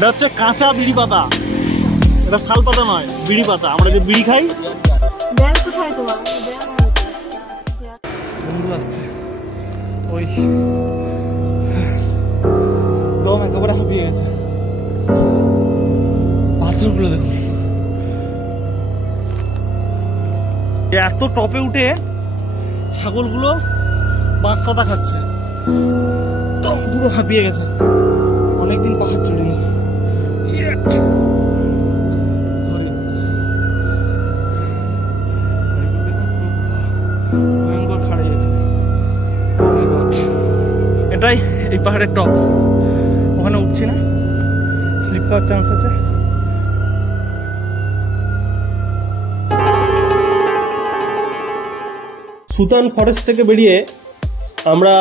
এটা হচ্ছে কাঁচা বিড়ি পাতা, এটা শাল পাতা নয়, বিড়ি পাতা। আমরা যে বিড়ি খাই। বন্ধু আসছে, ওই দম একেবারে হাঁপিয়ে গেছে। পাথরগুলো দেখুন, এত টপে উঠে ছাগলগুলো বাঁশ পাতা খাচ্ছে, পুরো হাঁপিয়ে গেছে। অনেকদিন পাহাড় চড়িনি। ভয়ঙ্কর খাড়ে এটাই এই পাহাড়ের টপ। ওখানে উঠছি না, স্লিপ খাওয়ার চান্স আছে। সুতান ফরেস্ট থেকে বেরিয়ে আমরা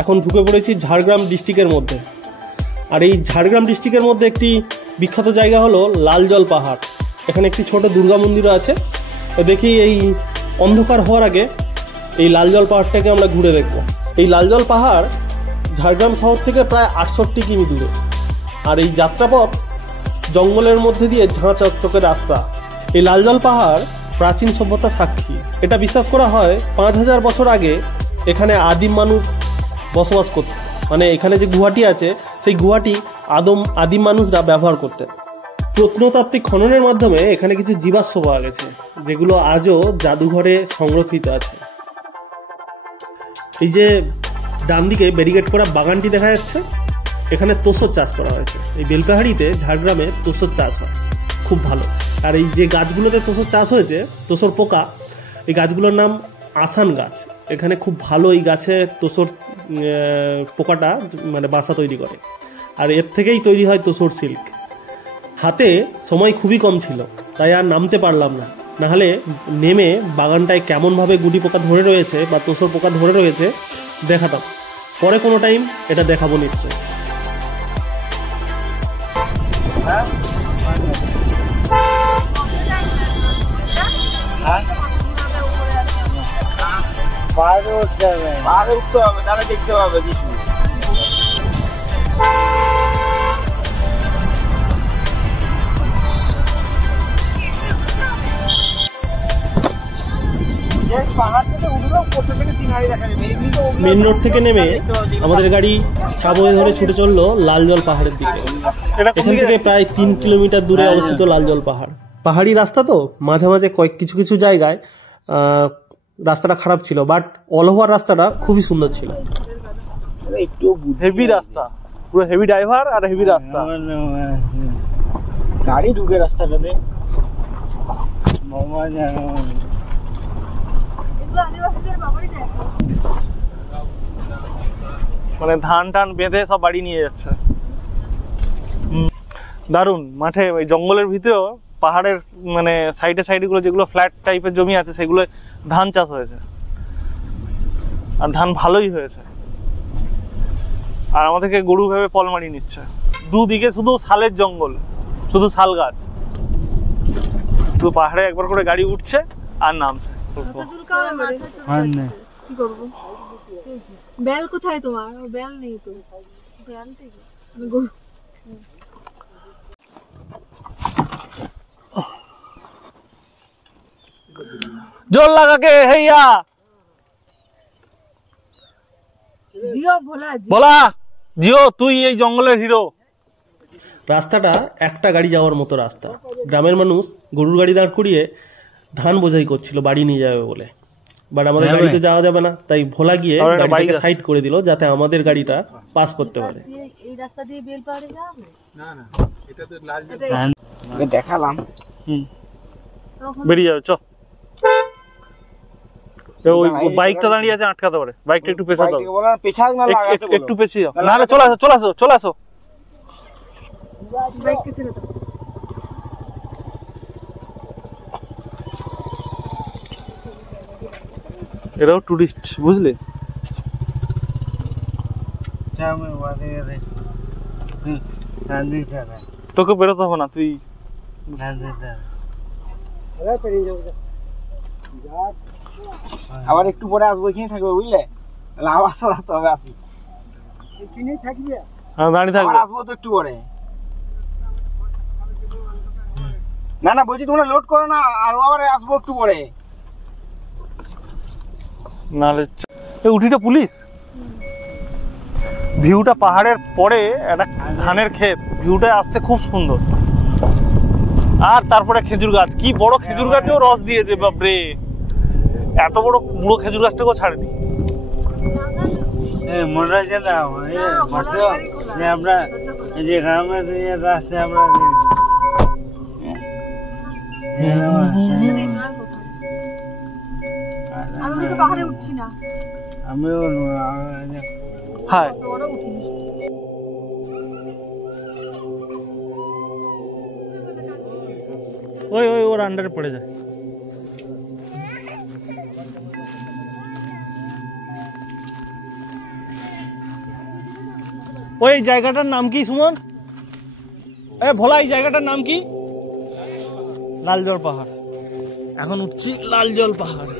এখন ঢুকে পড়েছি ঝাড়গ্রাম ডিস্ট্রিক্টের মধ্যে। আর এই ঝাড়গ্রাম ডিস্ট্রিক্টের মধ্যে একটি বিখ্যাত জায়গা হলো লালজল পাহাড়। এখানে একটি ছোট দুর্গা মন্দিরও আছে। তো দেখি এই অন্ধকার হওয়ার আগে এই লালজল পাহাড়টাকে আমরা ঘুরে দেখব। এই লালজল পাহাড় ঝাড়গ্রাম শহর থেকে প্রায় 68 কিমি দূরে। আর এই যাত্রাপথ জঙ্গলের মধ্যে দিয়ে ঝাঁ চকচকে রাস্তা। এই লালজল পাহাড় প্রাচীন সভ্যতা সাক্ষী। এটা বিশ্বাস করা হয় 5000 বছর আগে এখানে আদিম মানুষ বসবাস করত। মানে এখানে যে গুহাটি আছে সেই গুহাটি আদিম মানুষরা ব্যবহার করতেন। প্রত্নতাত্ত্বিক খননের মাধ্যমে এখানে কিছু জীবাশ্ম পাওয়া গেছে, যেগুলো আজও জাদুঘরে সংরক্ষিত আছে। এই যে ডান দিকে ব্যারিকেড করা বাগানটি দেখা যাচ্ছে, এখানে তোষর চাষ করা হয়েছে। এই বেলপাহাড়িতে ঝাড়গ্রামে তোষর চাষ হয় খুব ভালো। আর এই যে গাছগুলোতে তোষর চাষ হয়েছে, তোষর পোকা, এই গাছগুলোর নাম আসান গাছ। এখানে খুব ভালো এই গাছে তোষর পোকাটা মানে বাসা তৈরি করে। আর এর থেকেই তৈরি হয় তোষর সিল্ক। হাতে সময় খুবই কম ছিল, তাই আর নামতে পারলাম না। নাহলে নেমে বাগানটায় কেমনভাবে গুটি পোকা ধরে রয়েছে বা তোষর পোকা ধরে রয়েছে দেখাতাম। পরে কোনো টাইম এটা দেখাবো নিশ্চয়। উঠতে হবে, তাহলে দেখতে পাবে কিছু। মেন রোড থেকে নেমে আমাদের গাড়ি সাবওয়ে ধরে ছুটে চললো লালজল পাহাড়ের দিকে। এখান থেকে প্রায় 3 কিলোমিটার দূরে অবস্থিত লালজল পাহাড়। পাহাড়ি রাস্তা তো মাঝে মাঝে কিছু জায়গায় রাস্তাটা খারাপ ছিল, বাট অল ওভার রাস্তাটা খুবই সুন্দর ছিল। একটু হেভি রাস্তা, পুরো হেভি ড্রাইভার আর হেভি রাস্তা, গাড়ি ঢুকে রাস্তাটাতে। মানে ধান টান বেঁধে সব বাড়ি নিয়ে যাচ্ছে। দারুণ মাঠে, ওই জঙ্গলের ভিতরেও পাহাড়ের মানে সাইডে গুলো যেগুলো ফ্ল্যাট টাইপের জমি আছে সেগুলো ধান চাষ হয়েছে, আর ধান ভালোই হয়েছে। আর আমাদেরকে গরু ভেবে পল মারি নিচ্ছে। দুদিকে শুধু শালের জঙ্গল, শুধু শাল গাছ। শুধু পাহাড়ে একবার করে গাড়ি উঠছে আর নামছে। বেল কোথায় তোমার? বেল নেই তো। জোর লাগাকে হেইয়া জিও বলা জিও, তুই এই জঙ্গলের হিরো। রাস্তাটা একটা গাড়ি যাওয়ার মতো রাস্তা। গ্রামের মানুষ গরুর গাড়ি দাঁড় করিয়ে ধান বোঝাই করছিল বাড়ি নিয়ে যাবে বলে। বাট আমাদের গাড়িতে যাওয়া যাবে না, তাই ভোলা গিয়ে গাড়িটাকে সাইড করে দিল যাতে আমাদের গাড়িটা পাস করতে পারে। এই রাস্তা দিয়ে বেলপাহাড়ি যাবে না? না, এটা তো লালজল দেখালাম। বেরিয়ে যাবে, চ। ওই বাইকটা দাঁড়িয়ে আছে, আটকাতে পারে। বাইকটা একটু পেছাতে হবে, একটু পেছিয়ে যাও। নাহলে চলে আসো। বাইকটা ছেড়ে দাও। এরাও টুরিস্ট, বুঝলি? তোকে বেরোতে হবে না, তুই আবার একটু পরে আসবো, এখানে থাকবে বুঝলে, আবার চড়াতে হবে। আসি দাঁড়িয়ে থাকবে, আসবো তো একটু পরে। না না বলছি তোমরা লোড করো না, আর আবার আসবো একটু পরে। নাহলে এই উঠিটা পুলিশ। ভিউটা পাহাড়ের পরে একটা ধানের ক্ষেত, ভিউটা আসছে খুব সুন্দর। আর তারপরে খেজুর গাছ, কি বড় খেজুর গাছেও রস দিয়েছে বাপরে, এত বড় বুড়ো খেজুর গাছটাকেও ছাড়েনি। মনে রাখছে না আমরা এই যে গ্রামের রাস্তায় আমরা আমি তো পাহাড়ে উঠছি না। আমিও হ্যাঁ ওই ওই ওর আন্ডারে পড়ে যায়। ওই জায়গাটার নাম কি সুমন? এ ভোলা, এই জায়গাটার নাম কি? লালজল পাহাড়। এখন উঠছি লালজল পাহাড়।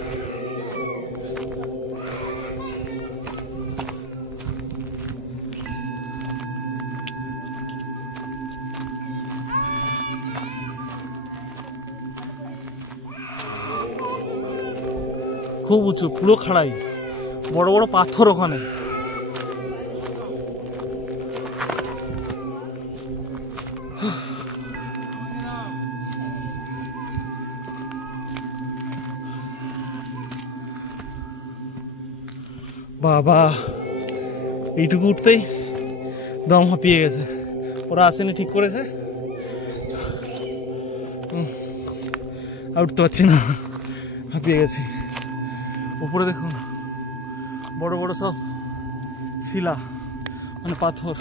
খুব উঁচু, পুরো খাড়াই, বড় বড় পাথর ওখানে। বাবা, এইটুকু উঠতেই দম হাঁপিয়ে গেছে। ওরা আসেনি, ঠিক করেছে, আর উঠতে পারছি না, হাঁপিয়ে গেছি। উপরে দেখুন বড় বড় সব শিলা, মানে পাথর,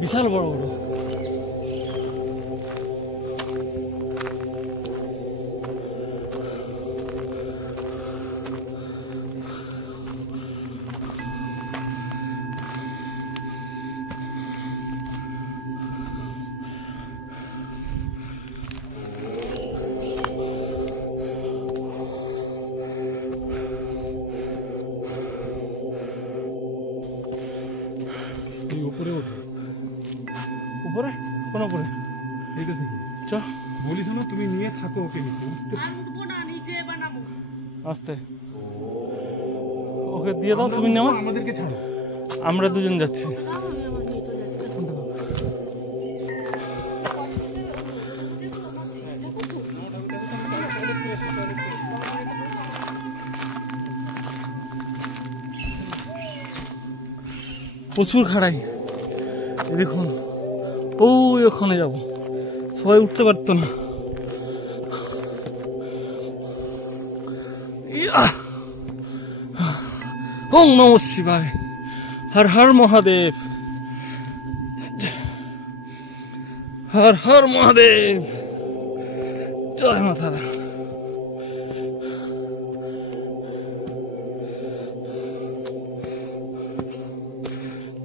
বিশাল বড় বড়। উপরে ওঠে, উপরে কোন উপরে? এইটা থেকে চ বলি, শোনো তুমি নিয়ে থাকো ওকে, নিচে আস্তে ওকে দিয়ে দাও, তুমি নেওয়া, আমাদেরকে ছাড়ো। আমরা দুজন যাচ্ছি। প্রচুর খাড়াই, দেখুন ওই ওখানে যাবো, সবাই উঠতে পারতো না। ওম নমঃ শিবায়, হর হর মহাদেব, হর হর মহাদেব, জয় মা তারা।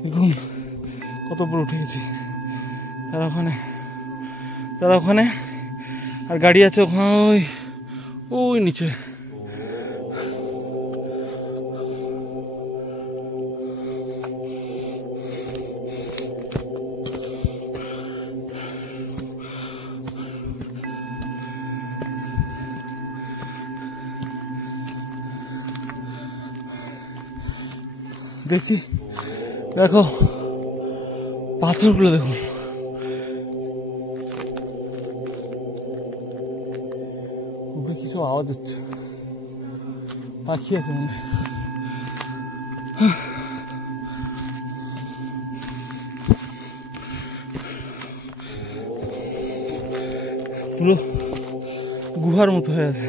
দেখুন কত উপরে উঠে গেছি। তারা ওখানে আর গাড়ি আছে ওখানে, ওই নিচে। দেখি, দেখো পাথরগুলো দেখুন, উপরে কিছু আওয়াজ হচ্ছে, পাখি আছে মনে হয়। পুরো গুহার মতো হয়ে আছে।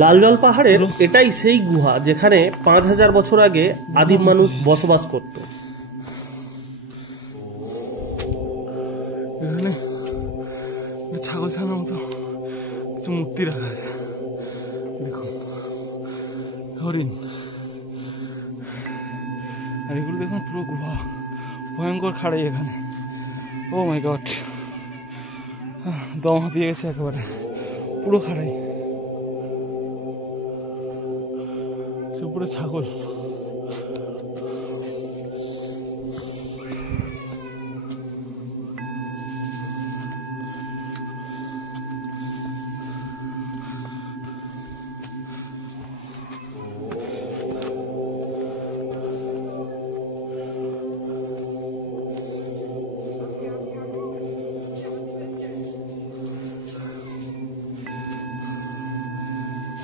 লালজল পাহাড়ের এটাই সেই গুহা যেখানে 5000 বছর আগে আদিম মানুষ বসবাস করত। এখানে ছাগল ছানার মতো কিছু মূর্তি রাখা আছে, দেখুন হরিণ। আর এগুলো দেখুন পুরো গুহা, ভয়ঙ্কর খাড়াই এখানে। ও মাই গড, দম হাঁপিয়ে গেছে একেবারে, পুরো খাড়াই। উপরে ছাগল,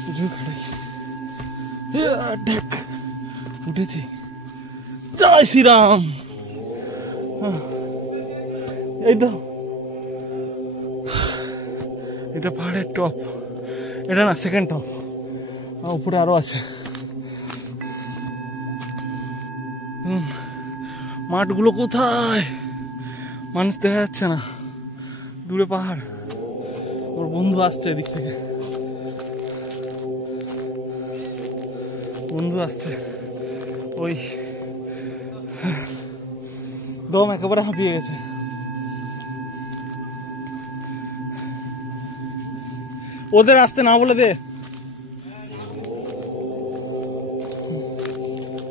প্রচুর খাটাই। দেখ উঠেছি। জয় শ্রীরাম। এই তো এটা পাহাড়ের টপ, এটা না সেকেন্ড টপ, উপরে আরো আছে। মাঠগুলো কোথায় মানুষ দেখা যাচ্ছে না, দূরে পাহাড়। ওর বন্ধু আসছে এদিক থেকে, বন্ধু আসছে। ওই দম একেবারে হাঁপিয়ে গেছে। ওদের আসতে না বলে দে।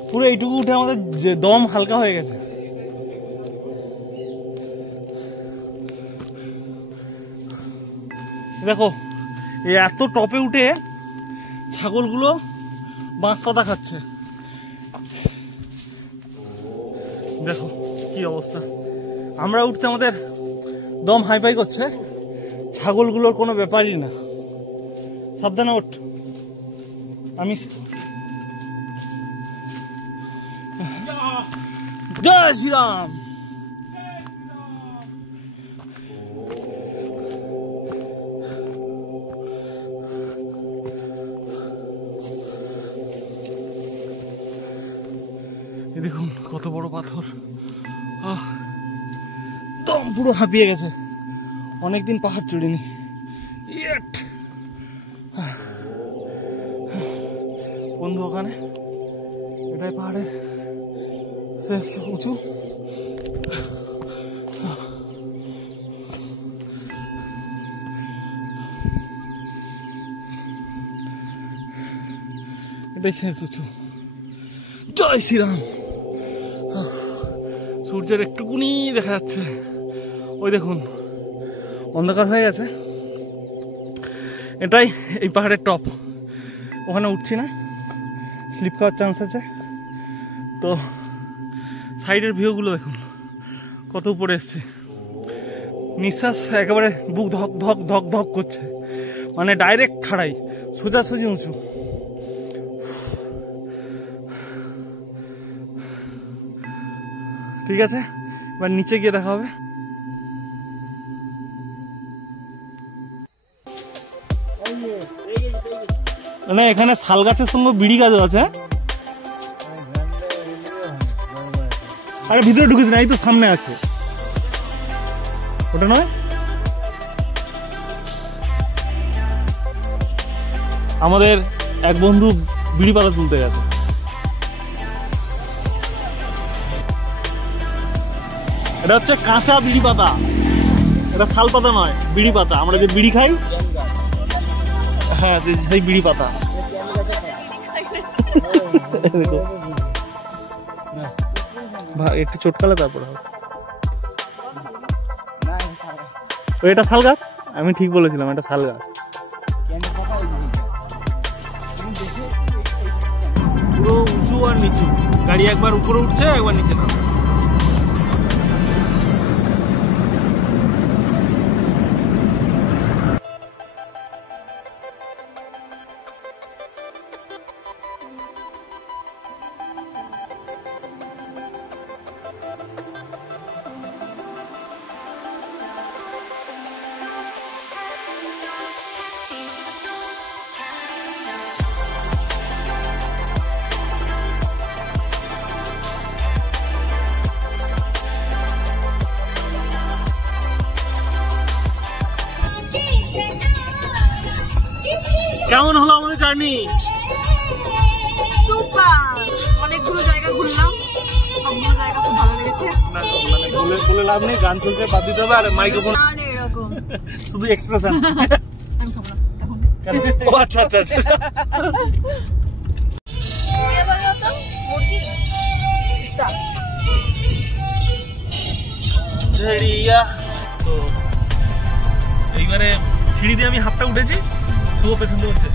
পুরো এইটুকু উঠে আমাদের যে দম হালকা হয়ে গেছে। দেখো এই এত টপে উঠে ছাগলগুলো বাঁশ পাতা খাচ্ছে। দেখো কি অবস্থা। আমরা উঠতে আমাদের দম হাইফাই করছে, ছাগলগুলোর কোনো ব্যাপারই না। সাবধানে ওঠ। আমি জয় শ্রীরাম। দেখুন কত বড় পাথর, দম পুরো হাঁপিয়ে গেছে। অনেকদিন পাহাড় চড়িনি। বন্ধু ওখানে, এটাই পাহাড়ের শেষ উঁচু। এটাই শেষ উঁচু। জয় শ্রীরাম। সূর্যের একটুকুনি দেখা যাচ্ছে, ওই দেখুন অন্ধকার হয়ে গেছে। এটাই এই পাহাড়ের টপ। ওখানে উঠছি না, স্লিপ খাওয়ার চান্স আছে। তো সাইডের ভিউগুলো দেখুন কত উপরে এসছে। নিঃশ্বাস একেবারে বুক ধক ধক ধক ধক করছে, মানে ডাইরেক্ট খাড়াই, সোজাসুজি উঁচু। ঠিক আছে, এবার নিচে গিয়ে দেখা হবে। মানে এখানে শাল গাছের সঙ্গে বিড়ি গাছও আছে। আরে ভিতরে ঢুকেছে না, এই তো সামনে আছে। ওটা নয়, আমাদের এক বন্ধু বিড়ি পাতা তুলতে গেছে। এটা হচ্ছে কাঁচা বিড়ি পাতা, এটা শাল পাতা নয়, বিড়ি পাতা। আমরা যে বিড়ি খাই, হ্যাঁ সেই বিড়ি পাতা। একটু চটকালে তারপর হবে। এটা শাল গাছ, আমি ঠিক বলেছিলাম, এটা শাল গাছ। পুরো উঁচু আর নিচু, গাড়ি একবার উপরে উঠছে একবার নিচে নামছে। কেমন হলো আমাদের জার্নি? সুপার, অনেকগুলো জায়গা ঘুরলাম, সবগুলো জায়গা খুব ভালো লেগেছে। মানে বলে লাভ নেই, গান চলছে বাদ দিতে হবে, আর মাইক্রোফোন এরকম শুধু এক্সপ্রেশন। আমি খাবো না এখন। ও আচ্ছা আচ্ছা আচ্ছা। তো এইবারে সিঁড়ি দিয়ে আমি হাতটা উঠেছি, শুভ পেছন দিয়ে বলছে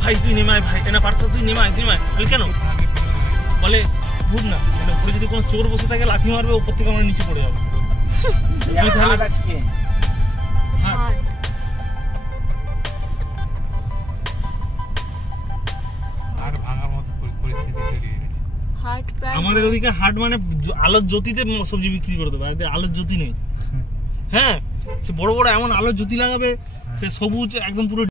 ভাই তুই নেমায়, ভাই এনা পারছো তুই নেমায় নেমায়। বলে কেন? বলে ঘুর না, উপরে যদি কোনো চোর বসে থাকে লাথি মারবে, উপর থেকে আমরা নিচে পড়ে যাবো। হাট ভাঙার মতো পরিস্থিতি তৈরি হয়ে গেছে। হাট প্রায় আমাদের ওদিকে হাট মানে আলোর জ্যোতিতে সবজি বিক্রি করে দেবে, এদের আলোর জ্যোতি নেই। হ্যাঁ, সে বড় বড় এমন আলোর জ্যোতি লাগাবে, সে সবুজ একদম পুরো